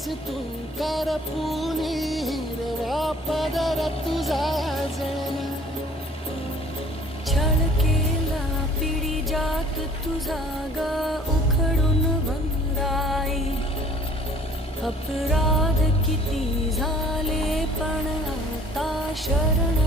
केस तू करपुनी हिरवा पदर तुझा जळला. छळ केला पिढी जात तुझा ग उखडून वंराई. अपराध किती झाले पण आता शरण